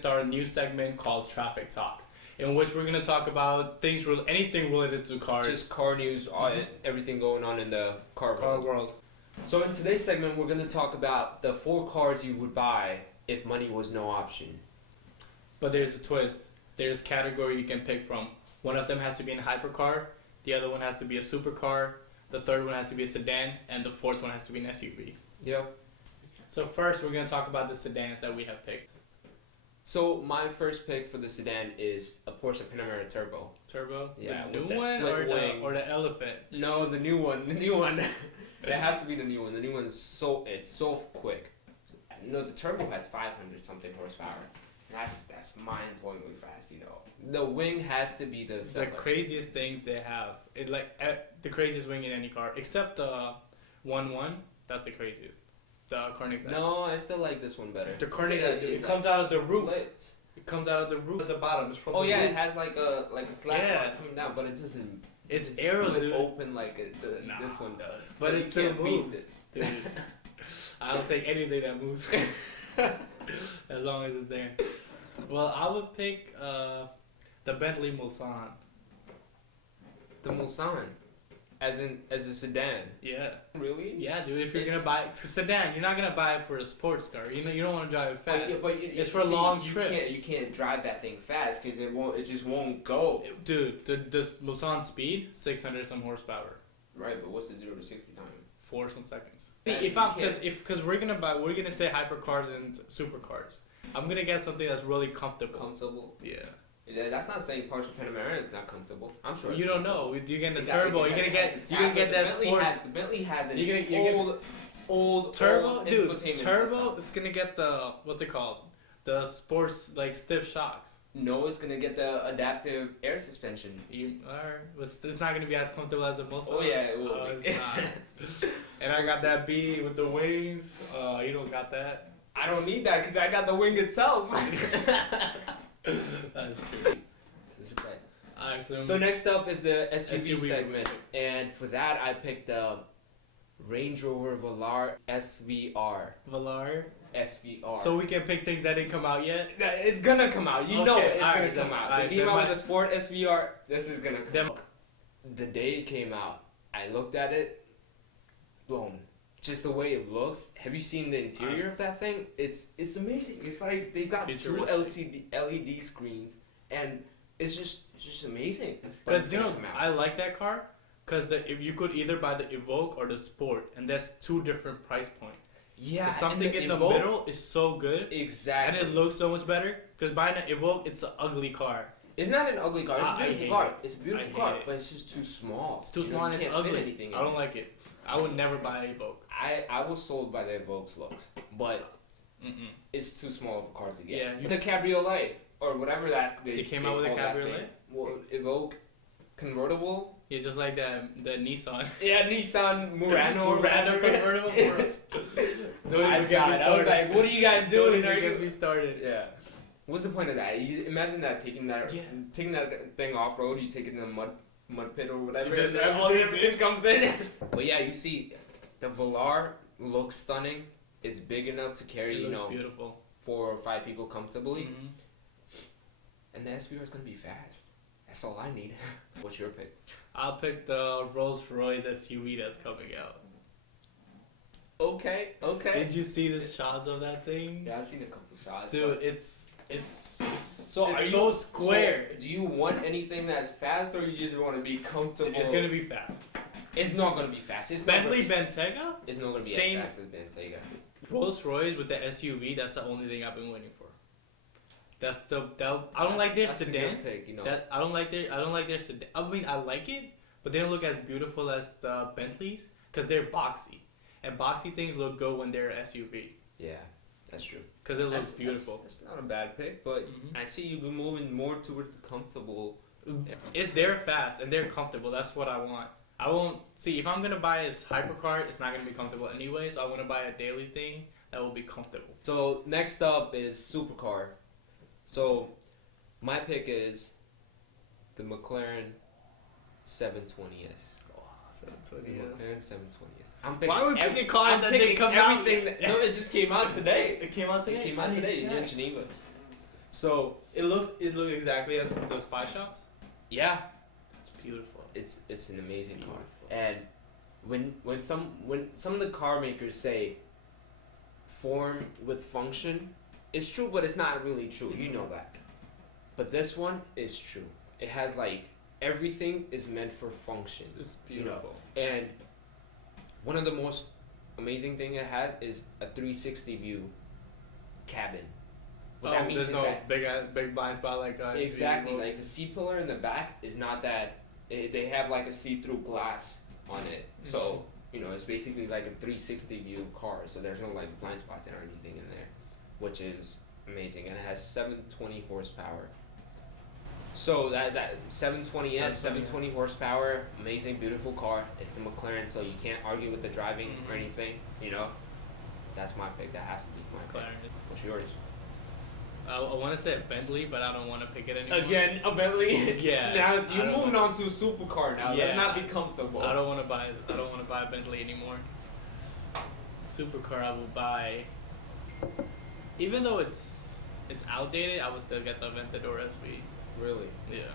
start a new segment called Traffic Talks, in which we're gonna talk about anything related to cars. Just car news, everything going on in the car world. So in today's segment, we're going to talk about the 4 cars you would buy if money was no option. But there's a twist. There's category you can pick from. One of them has to be a hypercar, the other one has to be a supercar, the third one has to be a sedan, and the fourth one has to be an SUV. Yep. So first, we're going to talk about the sedans that we have picked. So my first pick for the sedan is a Porsche Panamera Turbo. Turbo? Yeah, the with new the one split or the elephant? No, the new one. The new one. It has to be the new one. The new one's so quick. No, the Turbo has 500 something horsepower. That's mind-blowingly fast, you know. The wing has to be the craziest thing they have. It's like the craziest wing in any car, except the 1.1. That's the craziest. The Koenigsegg. No, I still like this one better. The Koenigsegg, it comes out of the roof. It comes out of the roof at the bottom. It's from the roof. It has like a slap coming down, but it doesn't. It's aero, dude. Open like this one does. But it still moves, dude. I'll take anything that moves, as long as it's there. Well, I would pick the Bentley Mulsanne. The Mulsanne, as a sedan. Yeah. Really? Yeah, dude. If you're gonna buy a sedan, you're not gonna buy it for a sports car. You know, you don't want to drive it fast. It's for long trips. You can't drive that thing fast because it just won't go. Dude, the Mulsanne speed 600 some horsepower. Right, but what's the 0 to 60 time? 4 some seconds. Because we're gonna say hypercars and supercars. I'm gonna get something that's really comfortable. Comfortable. Yeah. That's not saying Porsche Panamera is not comfortable. I'm sure. You don't know. You get the turbo. You're gonna get that sports. The Bentley has an old turbo, dude. Turbo. It's gonna get the what's it called? The sports like stiff shocks. No, it's gonna get the adaptive air suspension. It's not gonna be as comfortable as the Mulsanne. Oh yeah, it will. It's not. And I got that B with the wings. You don't got that. I don't need that because I got the wing itself. That is true. It's a surprise. So next up is the SUV segment, and for that I picked the Range Rover Velar SVR. Velar? SVR. So we can pick things that didn't come out yet? It's gonna come out. You know it's gonna come out. They came out with the Sport SVR. This is gonna come out. The day it came out, I looked at it. Boom. Just the way it looks. Have you seen the interior of that thing? It's amazing. It's like they've got 2 LED screens, and it's just amazing. Because I like that car. Because if you could either buy the Evoque or the Sport, and that's 2 different price points. Yeah, something in the middle is so good. Exactly. And it looks so much better. Because buying an Evoque, it's an ugly car. It's not an ugly car. It's a beautiful car. It's a beautiful car, but it's just too small. It's too small and it's ugly. I don't like it. I would never buy an Evoque. I was sold by the Evoque's looks, but it's too small of a car to get. Yeah, the Cabriolet or whatever that they came out with a Cabriolet. Well, Evoque convertible. Yeah, just like the Nissan. Yeah, Nissan Murano convertible. I was like, what are you guys doing? Don't even get me started. Yeah. What's the point of that? You imagine that taking that thing off road. You take it in a mud pit or whatever. And everything comes in. But yeah, you see, the Velar looks stunning. It's big enough to carry, beautiful. 4 or 5 people comfortably. Mm-hmm. And the SVR is gonna be fast. That's all I need. What's your pick? I'll pick the Rolls-Royce SUV that's coming out. Okay. Did you see the shots of that thing? Yeah, I've seen a couple shots. Dude, it's so square. So do you want anything that's fast, or you just want to be comfortable? It's gonna be fast. It's not gonna be fast. It's Bentley Bentayga. It's not gonna be as fast as Bentayga. Rolls-Royce with the SUV. That's the only thing I've been waiting for. I don't like their sedans. I don't like their sedan. I mean, I like it, but they don't look as beautiful as the Bentleys because they're boxy, and boxy things look good when they're SUV. Yeah, that's true. Because it looks beautiful. That's not a bad pick, but I see you've been moving more towards the comfortable. They're fast and they're comfortable. That's what I want. I won't see if I'm gonna buy a hypercar. It's not gonna be comfortable anyway. So I want to buy a daily thing that will be comfortable. So next up is supercar. So my pick is the McLaren 720S. Oh, 720S. The McLaren 720S. Why are we picking cars that didn't come out? No, it just came out today. It came out today. In Geneva. So it looks exactly as the Spy Shots. Yeah, It's beautiful. it's an amazing car. And when some of the car makers say form with function, it's true, but it's not really true. You know that. But this one is true. It has like everything is meant for function. It's beautiful. You know? And one of the most amazing thing it has is a 360 view cabin. What that means there's is no that big blind spot like exactly like the C pillar in the back is not that. They have like a see-through glass on it, so you know it's basically like a 360 view car. So there's no like blind spots or anything in there, which is amazing. And it has 720 horsepower. So that 720S, 720 horsepower, amazing, beautiful car. It's a McLaren, so you can't argue with the driving or anything. You know, that's my pick. That has to be my pick. What's yours? I want to say a Bentley, but I don't want to pick it anymore. Again, a Bentley. Yeah. Now you're moving on to a supercar now. Yeah. Let's not be comfortable. I don't want to buy a Bentley anymore. Supercar I will buy. Even though it's outdated, I would still get the Aventador SV. Really? Yeah.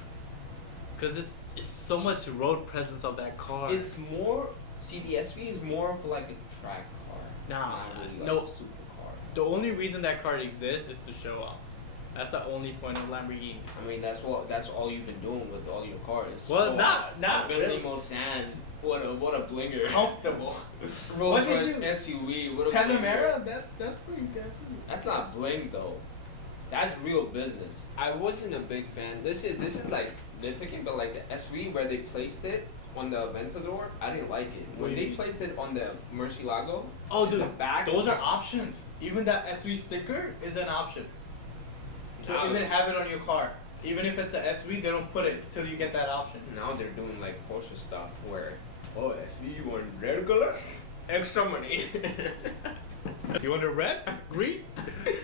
Cause it's so much road presence of that car. It's more. See, the SV is more of like a track car. Nah, really like no. a supercar. The only reason that car exists is to show off. That's the only point of Lamborghinis. I mean, that's all you've been doing with all your cars. Well, not Bentley Mulsanne. What a blinger. Comfortable. Rolls Royce SUV. What a Panamera? That's pretty good too. That's not bling though. That's real business. I wasn't a big fan. This is like nitpicking, but like the SV where they placed it on the Aventador, I didn't like it. When they placed it on the Murcielago, dude, the back, those are options. Even that SV sticker is an option. To even have it on your car. Even if it's an SV, they don't put it till you get that option. Now they're doing like Porsche stuff where, SV, you want red color? Extra money. You want a red? Green?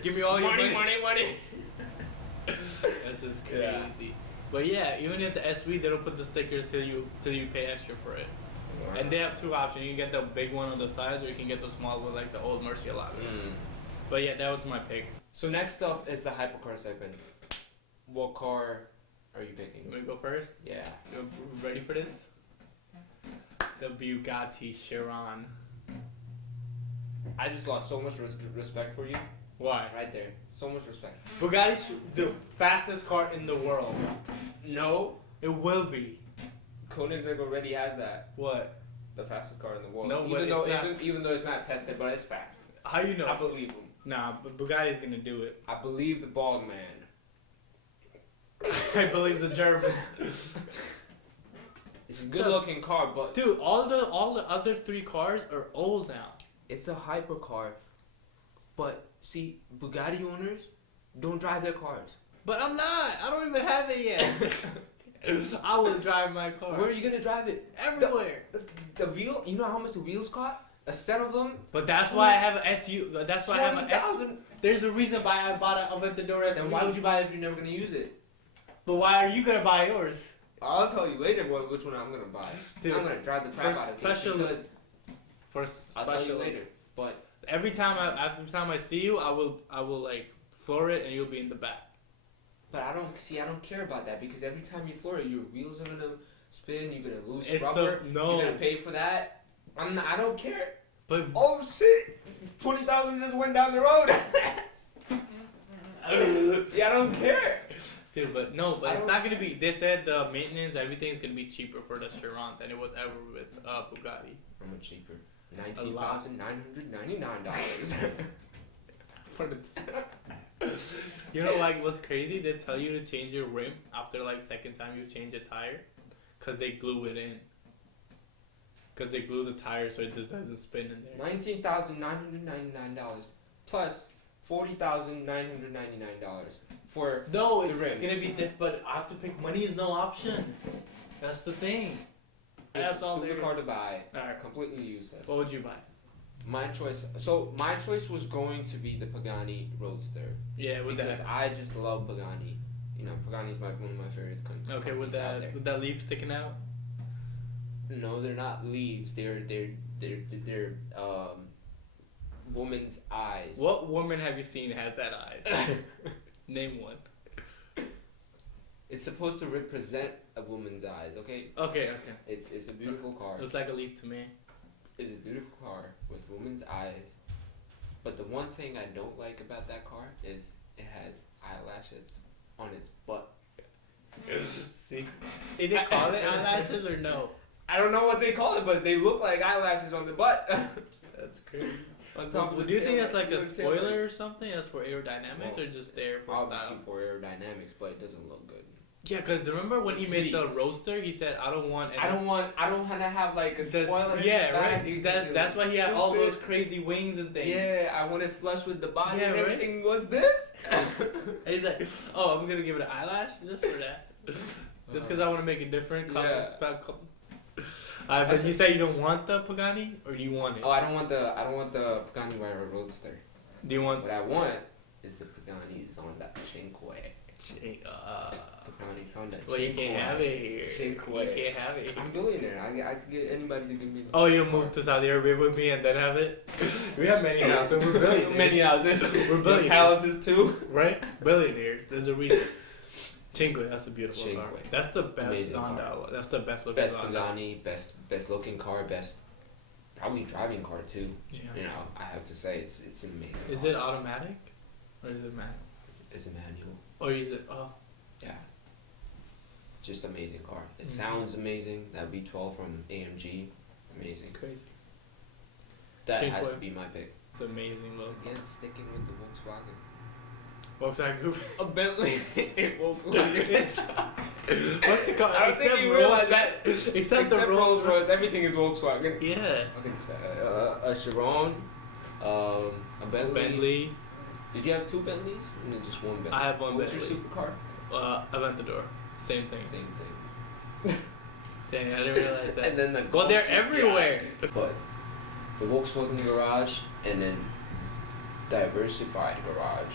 Give me all your money. Money. This is crazy. Yeah. But yeah, even at the SV, they don't put the stickers till you pay extra for it. Wow. And they have two options. You can get the big one on the sides, or you can get the small one like the old Murcielago. But yeah, that was my pick. So next up is the hypercar segment. What car are you picking? You want to go first? Yeah. You ready for this? The Bugatti Chiron. I just lost so much respect for you. Why? Right there. So much respect. Bugatti's the fastest car in the world. No. It will be. Koenigsegg already has that. What? The fastest car in the world. No, even though it's not tested, but it's fast. How you know? I believe him. Nah, but Bugatti's gonna do it. I believe the bald man. I believe the Germans. It's a good-looking car, but dude, all the other three cars are old now. It's a hypercar, but see, Bugatti owners don't drive their cars. But I'm not. I don't even have it yet. I will drive my car. Where are you gonna drive it? Everywhere. The wheel. You know how much the wheels cost? A set of them. But that's why I have an SU. That's why I have an SU. There's a reason why I bought an Aventador SU. Then why would you buy it if you're never gonna use it? But why are you gonna buy yours? I'll tell you later which one I'm gonna buy. Dude, I'm gonna drive the crap out of it because I'll tell you later. But every time I see you, I will like floor it and you'll be in the back. But I don't care about that because every time you floor it, your wheels are gonna spin. You're gonna lose rubber. No. You're gonna pay for that. I don't care. But oh shit, 20,000 just went down the road. See, I don't care. Dude, but it's not gonna be. They said the maintenance, everything's gonna be cheaper for the Chiron than it was ever with Bugatti. How much cheaper? $19,999. For the. You know, like what's crazy? They tell you to change your rim after like second time you change a tire, cause they glue it in. Cause they glue the tire so it just doesn't spin in there. $19,999 plus $40,999 for no, it's the rims. Gonna be different. But I have to pick. Money is no option. That's the thing. That's all. Stupid car to buy. Alright. Completely useless. What would you buy? My choice. So my choice was going to be the Pagani Roadster. Yeah, because I just love Pagani. You know, Pagani's one of my favorite companies. Okay, with that leaf sticking out. No, they're not leaves. They're woman's eyes. What woman have you seen has that eyes? Name one. It's supposed to represent a woman's eyes, okay? Okay. It's a beautiful car. Looks like a leaf to me. It's a beautiful car with woman's eyes. But the one thing I don't like about that car is it has eyelashes on its butt. See? Did they call it eyelashes or no? I don't know what they call it, but they look like eyelashes on the butt. That's crazy. On top of the do you think that's like a tail spoiler or lights. something? That's for aerodynamics or just there for Obviously style? for aerodynamics, but it doesn't look good. Yeah, because remember when he made the roadster, he said, I don't want to have like a spoiler. Yeah, right. That's why he had all those crazy wings and things. Yeah, I want it flush with the body and right? everything. What's this? He's like, oh, I'm gonna give it an eyelash just for that. Just because I want to make it different. But you say you don't want the Pagani, or do you want it? Oh, I don't want the Pagani Roadster. Do you want? What I want is the Pagani Zonda Cinque. Pagani Zonda. Well, you can't have it here. Cinque. You can't have it here. I'm a billionaire. I can get anybody to give me. Oh, you'll move to Saudi Arabia with me and then have it? We have many houses. We're billionaires. Many houses. We're billionaires. Palaces too. Right? Billionaires. There's a reason. Cinque, that's a beautiful Cinque. car. That's the best Amazing Zonda. car. That's the best looking Best Zonda. Pagani, best looking car, best probably driving car too. Yeah. You know, I have to say it's an amazing. Is car. it automatic? Or is it manual? It's a manual. Or is it, oh. Yeah. Just amazing car. It sounds amazing. That V12 from AMG, amazing. Crazy. That Cinque. has to be my pick. It's amazing look. Again, sticking with the Volkswagen. Volkswagen Group. A Bentley in Volkswagen. What's the car? I don't think you realize that. Except the Rolls Royce, everything is Volkswagen. Yeah. Okay, so, a Chiron, a Bentley. Did you have two Bentleys? Or just one Bentley? I have one What's Bentley. What's your supercar? Aventador. Same thing. Same thing. Same. I didn't realize that. And then the well, they're GTI. everywhere. But the Volkswagen garage and then diversified garage.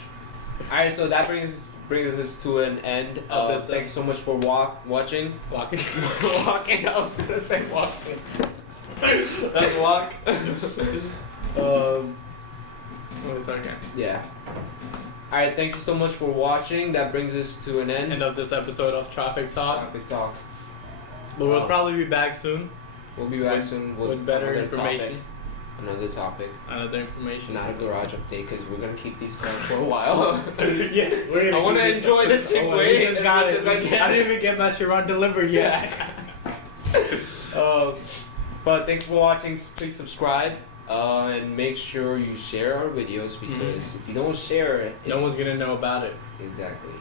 Alright, so that brings us to an end. Thank you so much for watching. Walking. Walking. I was gonna say walking. That's walk. Oh, it's okay. Yeah. Alright, thank you so much for watching. That brings us to an end. End of this episode of Traffic Talk. Traffic Talks. But we'll probably be back soon. We'll be back soon with better information. Another topic. Another information. Not a garage update because we're gonna keep these cars for a while. Yes, we're gonna. I want to enjoy the Cinque as much as I can. I didn't even get my Chiron delivered yet. But thanks for watching. Please subscribe and make sure you share our videos because if you don't share it, no one's gonna know about it. Exactly.